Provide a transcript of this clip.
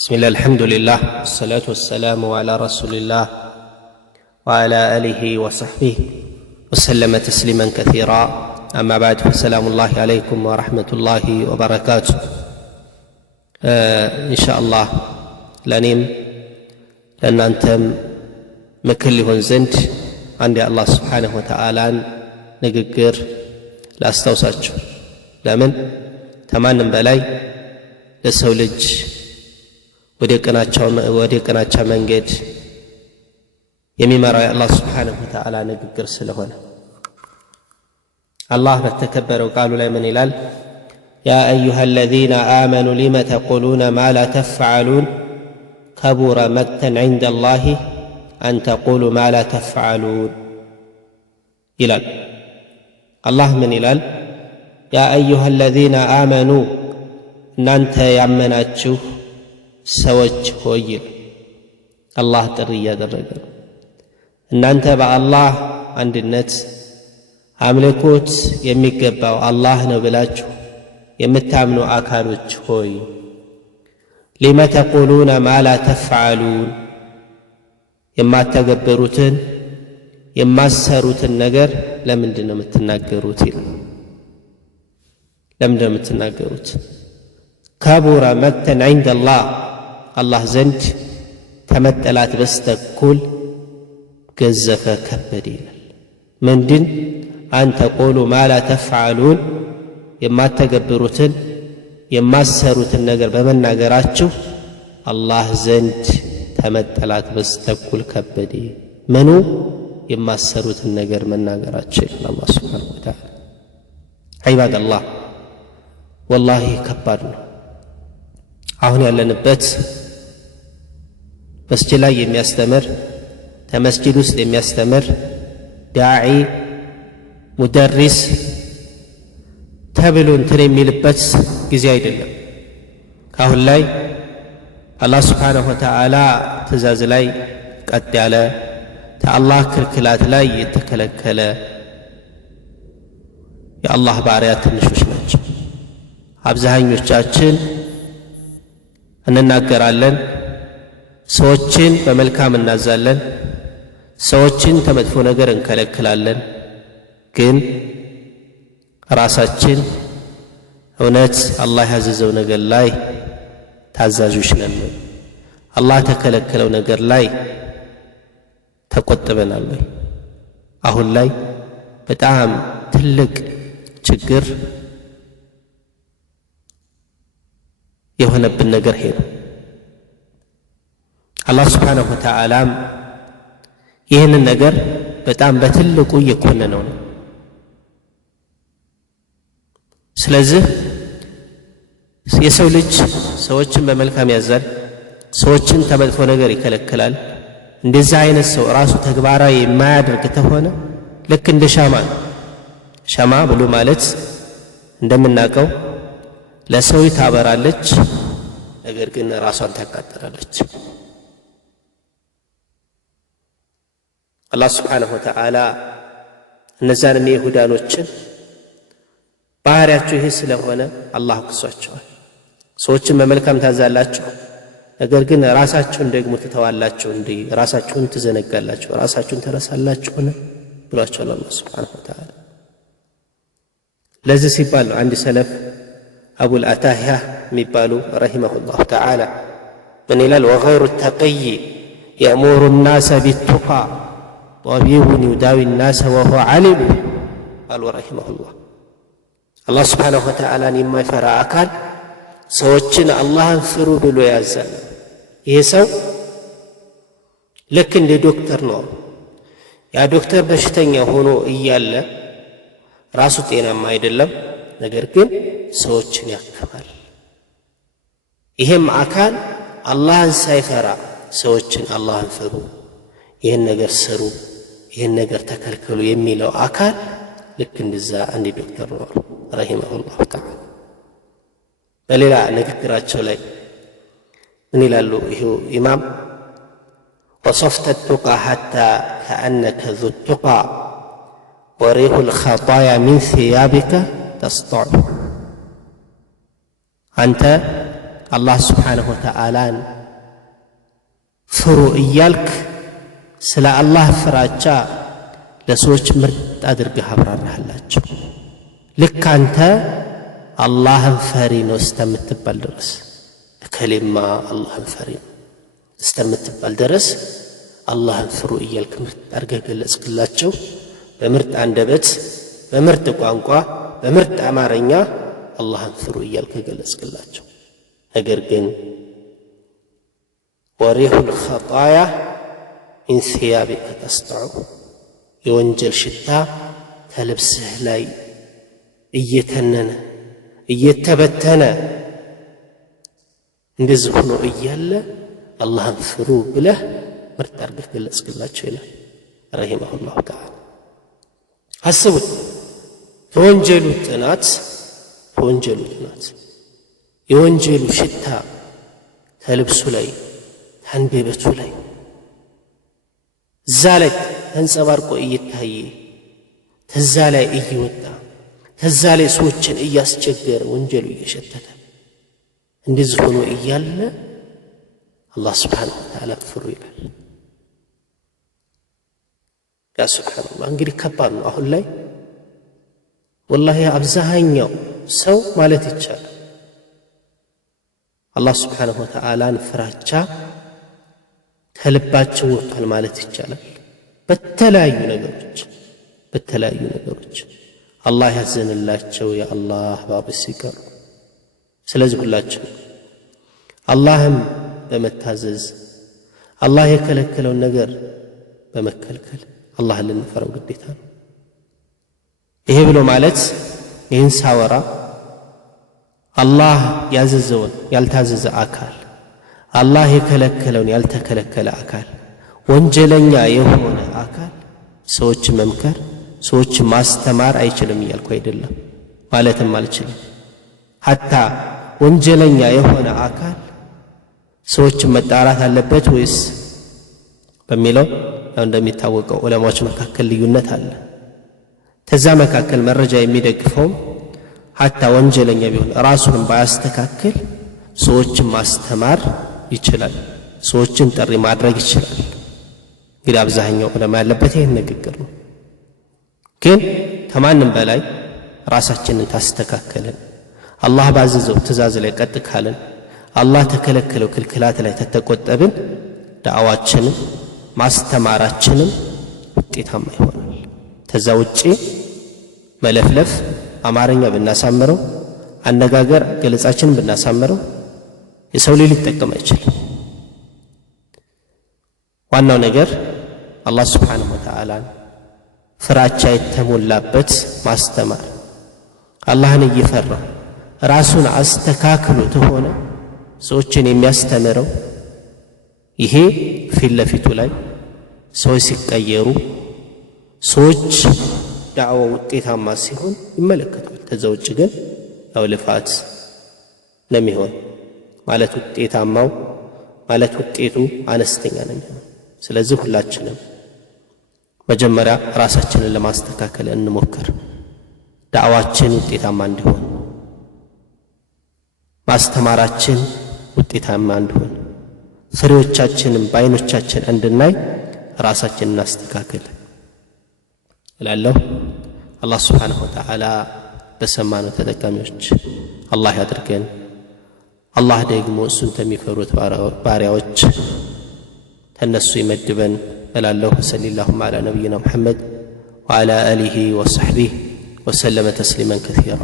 بسم الله الحمد لله والصلاة والسلام على رسول الله وعلى آله وصحبه وسلم تسليما كثيرا. أما بعد فسلام الله عليكم ورحمة الله وبركاته. إن شاء الله لنيم لأن أنتم مكلهن زند عند الله سبحانه وتعالى نقر لا استوساتشو لمن تمانن بلاي لسولج ወደ ቀናቻ መንገድ የሚመራው የአላህ Subhanahu Wa Ta'ala ንግግር ስለሆነ አላህ በተከበረው ቃሉ ላይ ምን ይላል? ያ أيها الذين آمنوا لما تقولون ما لا تفعلون كبر مقتا عند الله أن تقولوا ما لا تفعلون ይላል። አላህ ምን ይላል? ያ أيها الذين آمنوا እናንተ ያመናችሁ ሰዎች ሆይ አላህ ጥሪ ያደረገ እናንተ በአላህ አንድነት አምልኮት የሚገባው አላህ ነው ብላችሁ የምታምኑ አካሎች ሆይ لما تقولون ما لا تفعلون የማትተገብሩትን የማትሰሩትን ነገር ለምንድን ነው የምትናገሩት? ለምንድን ነው የምትናገሩት? كبر مقتا عند الله الله زند تمتلات بستكل جزف كبدين من دين أن تقولوا ما لا تفعلون يما تقبروتن يما سروتن نقر بمن نقراتشو الله زند تمتلات بستكل كبدين منو يما سروتن نقر من نقراتشو الله سبحانه وتعالى. عباد الله والله كبرنا አሁን ያለንበት መስጂድ ላይ የሚያስተምር ተመስጂድ ውስጥ የሚያስተምር ዳዒ ሙደሪስ ተብሎ እንትን የሚልበት ጊዜ አይደለም። ካሁን ላይ አላህ Subhanahu Wa Ta'ala ትእዛዝ ላይ ቀጥ ያለ ከአላህ ክልክላት ላይ የተከለከለ የአላህ ባሪያ ትንሾች ናቸው። አብዛኞቻችን እንናገራለን፣ ሰዎችን በመልካም እናዛለን፣ ሰዎችን ከመጥፎ ነገር እንከለክላለን። ግን ራሳችን እውነት አላህ ያዘዘው ነገር ላይ ታዛዦች ነን? አላህ ተከለከለው ነገር ላይ ተቆጥበናል ወይ? አሁን ላይ በጣም ትልቅ ችግር የሆነብን ነገር ሄዱ። አላህ Subhanahu Wa Ta'ala ይህንን ነገር በጣም በትልቁ እየኮነነው ነው። ስለዚህ የሰው ልጅ ሰዎችን በመልካም ያዛል፣ ሰዎችን ከመጥፎ ነገር ይከለክላል። እንደዚህ አይነት ሰው ራሱ ተግባራዊ የማያደርግ ከሆነ ልክ እንደ ሻማ ነው። ሻማ ብሎ ማለት እንደምናውቀው ለሰው ታበራለች፣ ነገር ግን ራሷን ታቃጥላለች። አላህ Subhanahu Wa Ta'ala እነዛን የይሁዳኖችን ባህሪያቸው ይሄ ስለሆነ አላህ ወቅሷቸዋል። ሰዎችን በመልካም ታዛላችሁ፣ ነገር ግን ራሳችሁን ደግሞ ትተዋላችሁ፣ እንዴ ራሳችሁን ትዘነጋላችሁ፣ ራሳችሁን ተረሳላችሁ ብሏቸዋል አላህ Subhanahu Wa Ta'ala። ለዚህ ሲባል አንድ ሰለፍ أبو الأتاهية ميبالو رحمه الله تعالى من إلال وغير التقي يأمر الناس بالتقى طبيب يداوي الناس وهو علم قالوا رحمه الله. الله سبحانه وتعالى نما يفرع أكال سوچنا الله انفروا بلو يازل يسو لكن لدكتور نور يا دكتور بشتن يهونو إيالا راسو تينا ما يدلم ነገር ግን ሰዎችን ያከማል። ይሄም አካል አላህን ሳይፈራ ሰዎችን አላህን ፍሩ፣ ይሄን ነገር ስሩ፣ ይሄን ነገር ተከልከሉ የሚለው አካል ልክ እንደዛ አንድ ዶክተር ነው ረሂመሁላህ ተዓላ። በሌላ ንግግራቸው ላይ ምን ይላሉ ይሄው ኢማም? وصفت التقى حتى كأنك ذو التقى وريح الخطايا من ثيابك تسطع አንተ አላህ ስብሓንሁ ወተዓላን ፍሩ እያልክ ስለ አላህ ፍራቻ ለሰዎች ምርጥ አድርገህ አብራራህላቸው። ልክ አንተ አላህን ፈሪ ነው እስከምትባል ድረስ እከሌማ አላህን ፈሪ ነው እስከምትባል ድረስ አላህን ፍሩ እያልክ ምርጥ አድርገህ ገለጽክላቸው። በምርጥ አንደበት፣ በምርጥ ቋንቋ፣ በምርጥ አማርኛ አላህን ፍሩ እያልክ ገለጽክላቸው። ነገር ግን ወሪሁል ኸጣያ ሚን ሲያቢከ ተስጠዑ፣ የወንጀል ሽታ ከልብስህ ላይ እየተነነ እየተበተነ እንደዚህ ሆኖ እያለ አላህን ፍሩ ብለህ ምርጥ አድርገህ ገለጽክላቸው ይላል ረሂመሁላሁ ተዓላ። አስቡት፣ ከወንጀሉ ጥናት የወንጀሉ ሽታ ከልብሱ ላይ ከአንደበቱ ላይ እዛ ላይ ተንጸባርቆ እየታየ ተዛ ላይ እየወጣ ተዛ ላይ ሰዎችን እያስቸገረ ወንጀሉ እየሸተተ እንደዚህ ሆኖ እያለ አላህ ስብሓንሁ ወተዓላ ፍሩ ይላል። ያ ሱብሓነላህ። እንግዲህ ከባድ ነው አሁን ላይ ወላሂ አብዛኛው ሰው ማለት ይቻላል አላህ ስብሓንሁ ወተዓላን ፍራቻ ከልባቸው ወጥቷል ማለት ይቻላል። በተለያዩ ነገሮች አላህ ያዘንላቸው የአላህ ባሮች ሲቀሩ። ስለዚህ ሁላችን አላህም በመታዘዝ አላህ የከለከለውን ነገር በመከልከል አላህን ልንፈራው ግዴታ ነው። ይሄ ብሎ ማለት ይህን ሳወራ አላህ ያዘዘውን ያልታዘዘ አካል፣ አላህ የከለከለውን ያልተከለከለ አካል፣ ወንጀለኛ የሆነ አካል ሰዎች መምከር ሰዎች ማስተማር አይችልም እያልኩ አይደለም፣ ማለትም አልችልም። ሐታ ወንጀለኛ የሆነ አካል ሰዎች መጣራት አለበት ወይስ በሚለው እንደሚታወቀው ዑለማዎች መካከል ልዩነት አለ። ከዛ መካከል መረጃ የሚደግፈው ሐታ ወንጀለኛ ቢሆን ራሱን ባያስተካክል ሰዎችን ማስተማር ይችላል፣ ሰዎችን ጥሪ ማድረግ ይችላል። እንግዲህ አብዛኛው ዑለማ ያለበት ይህን ንግግር ነው። ግን ከማንም በላይ ራሳችንን ታስተካከልን፣ አላህ ባዘዘው ትእዛዝ ላይ ቀጥ ካልን፣ አላህ ተከለከለው ክልክላት ላይ ተተቆጠብን፣ ዳዕዋችንም ማስተማራችንም ውጤታማ ይሆናል። ከዛ ውጪ መለፍለፍ፣ አማርኛ ብናሳምረው፣ አነጋገር ገለጻችንን ብናሳምረው የሰው ልጅ ሊጠቀም አይችልም። ዋናው ነገር አላህ ስብሓንሁ ወተዓላን ፍራቻ የተሞላበት ማስተማር፣ አላህን እየፈራ ራሱን አስተካክሎ ተሆነ ሰዎችን የሚያስተምረው ይሄ ፊት ለፊቱ ላይ ሰዎች ሲቀየሩ ሰዎች ዳዕዋ ውጤታማ ሲሆን ይመለከታል። ከዛ ውጭ ግን ያው ልፋት ለሚሆን ማለት ውጤታማው ማለት ውጤቱ አነስተኛ ነው የሚሆን። ስለዚህ ሁላችንም መጀመሪያ ራሳችንን ለማስተካከል እንሞክር፣ ዳዕዋችን ውጤታማ እንዲሆን፣ ማስተማራችን ውጤታማ እንዲሆን፣ ፍሬዎቻችንን በዓይኖቻችን እንድናይ ራሳችንን እናስተካክል እላለሁ። አላህ ስብሓንሁ ወተዓላ በሰማነው ተጠቃሚዎች አላህ ያድርገን። አላህ ደግሞ እሱን ከሚፈሩት ባሪያዎች ከእነሱ ይመድበን እላለሁ። ሰለላሁ ዐላ ነቢይና ሙሐመድ ወዐላ አሊሂ ወሰሕቢህ ወሰለመ ተስሊመን ከሲራ።